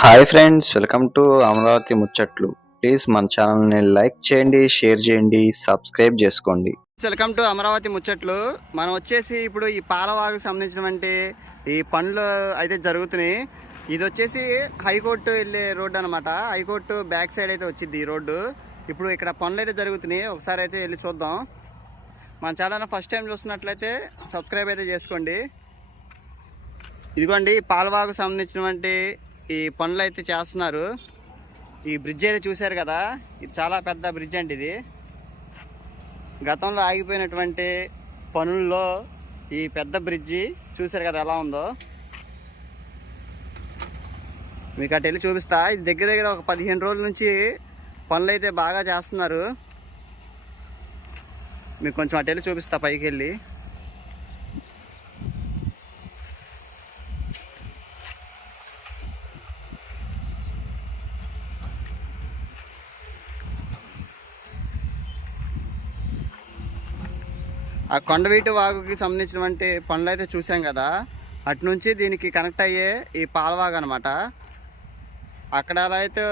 Hi friends welcome to Amaravati ముచ్చట్లు. Please మన ఛానల్ని లైక్ చేయండి షేర్ చేయండి సబ్స్క్రైబ్ చేసుకోండి. వెల్కమ్ టు అమరావతి ముచ్చట్లు. మనం వచ్చేసి ఇప్పుడు ఈ పాలవాగుకు సంబంధించినటువంటి ఈ పనులు అయితే జరుగుతున్నాయి. ఇది వచ్చేసి హైకోర్టు వెళ్ళే రోడ్డు అనమాట హైకోర్టు బ్యాక్ సైడ్ అయితే వచ్చింది ఈ రోడ్డు. ఇప్పుడు ఇక్కడ పనులు అయితే జరుగుతున్నాయి. ఒకసారి అయితే వెళ్ళి చూద్దాం. మన ఛానల్ ఫస్ట్ టైం చూస్తున్నట్లయితే సబ్స్క్రైబ్ అయితే చేసుకోండి. ఇదిగోండి పాలవాగుకు సంబంధించినటువంటి ఈ పనులు అయితే చేస్తున్నారు. ఈ బ్రిడ్జ్ అయితే చూశారు కదా? ఇది చాలా పెద్ద బ్రిడ్జ్ అండి ఇది. గతంలో ఆగిపోయినటువంటి పనుల్లో ఈ పెద్ద బ్రిడ్జి చూశారు కదా ఎలా ఉందో? మీకు అటు వెళ్ళి చూపిస్తా. ఇది దగ్గర దగ్గర ఒక పదిహేను రోజుల నుంచి పనులు అయితే బాగా చేస్తున్నారు. మీకు కొంచెం అటు వెళ్ళి చూపిస్తా పైకి వెళ్ళి. ఆ కొండవీటి వాగుకి సంబంధించినటువంటి పనులు అయితే చూసాం కదా. అటు నుంచి దీనికి కనెక్ట్ అయ్యే ఈ పాలవాగు అనమాట అక్కడ ఎలా అయితే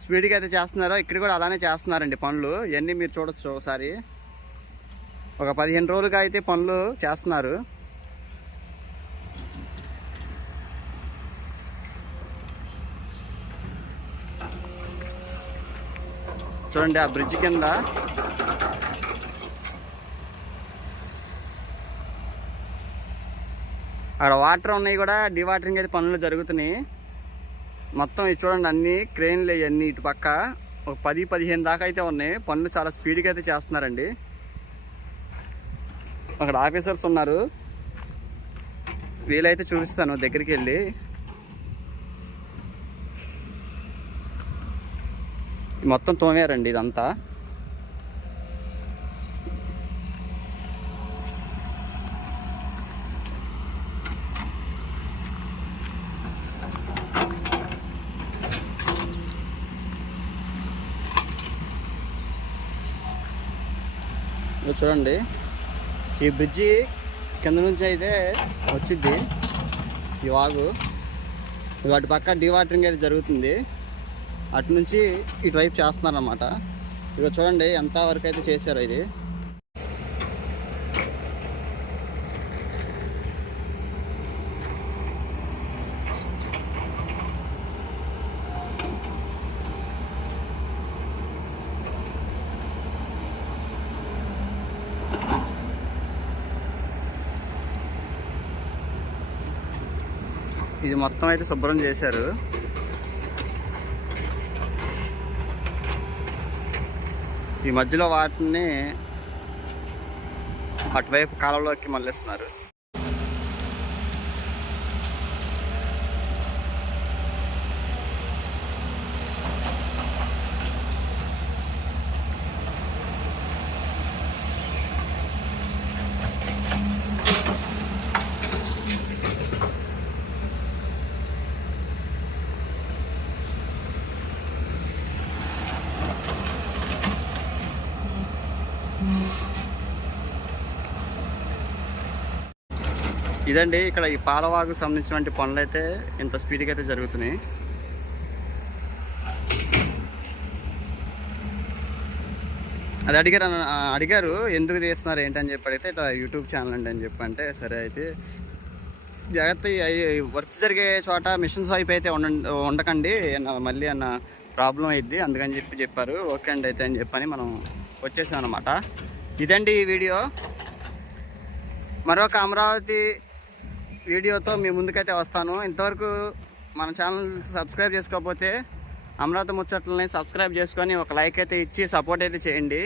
స్పీడ్గా అయితే చేస్తున్నారో ఇక్కడ కూడా అలానే చేస్తున్నారండి పనులు. ఇవన్నీ మీరు చూడొచ్చు ఒకసారి. ఒక పదిహేను రోజులుగా అయితే పనులు చేస్తున్నారు. చూడండి ఆ బ్రిడ్జ్ కింద అక్కడ వాటర్ ఉన్నాయి కూడా డివాటరింగ్ అయితే పనులు జరుగుతున్నాయి. మొత్తం ఇది చూడండి అన్ని క్రెయిన్లు ఇవన్నీ ఇటు పక్క. ఒక పది పదిహేను దాకా అయితే ఉన్నాయి. పనులు చాలా స్పీడ్గా అయితే చేస్తున్నారండి. అక్కడ ఆఫీసర్స్ ఉన్నారు. వీలైతే చూపిస్తాను దగ్గరికి వెళ్ళి. మొత్తం తోమారండి ఇదంతా. చూడండి. ఈ బ్రిడ్జి కింద నుంచి అయితే వచ్చింది ఈ వాగు. వాటి పక్క డీవాటరింగ్ అయితే జరుగుతుంది. అటు నుంచి ఇటువైపు చేస్తున్నారు అన్నమాట ఇక చూడండి ఎంత వరకు అయితే చేశారో ఇది. ఇది మొత్తం అయితే శుభ్రం చేశారు. ఈ మధ్యలో వాటిని అటువైపు కాలంలోకి మళ్ళిస్తున్నారు. ఇదండి ఇక్కడ ఈ పాలవాగు సంబంధించినటువంటి పనులు అయితే ఇంత స్పీడ్గా అయితే జరుగుతున్నాయి. అది అడిగారు అడిగారు ఎందుకు తీస్తున్నారు ఏంటని చెప్పి అడిగితే ఇట్లా యూట్యూబ్ ఛానల్ అండి అని చెప్పి అంటే సరే అయితే జాగ్రత్త వర్క్ జరిగే చోట మిషన్స్ వైపు అయితే ఉండ ఉండకండి మళ్ళీ అన్న ప్రాబ్లం అయింది అందుకని చెప్పి చెప్పారు. ఓకే అండి అయితే అని చెప్పని మనం వచ్చేసాం అనమాట ఇదండి ఈ వీడియో. మరొక అమరావతి వీడియోతో మీ ముందుకైతే వస్తాను. ఇంతవరకు మన ఛానల్ సబ్స్క్రైబ్ చేసుకోకపోతే అమరావతి ముచ్చట్లని సబ్స్క్రైబ్ చేసుకొని ఒక లైక్ అయితే ఇచ్చి సపోర్ట్ అయితే చేయండి.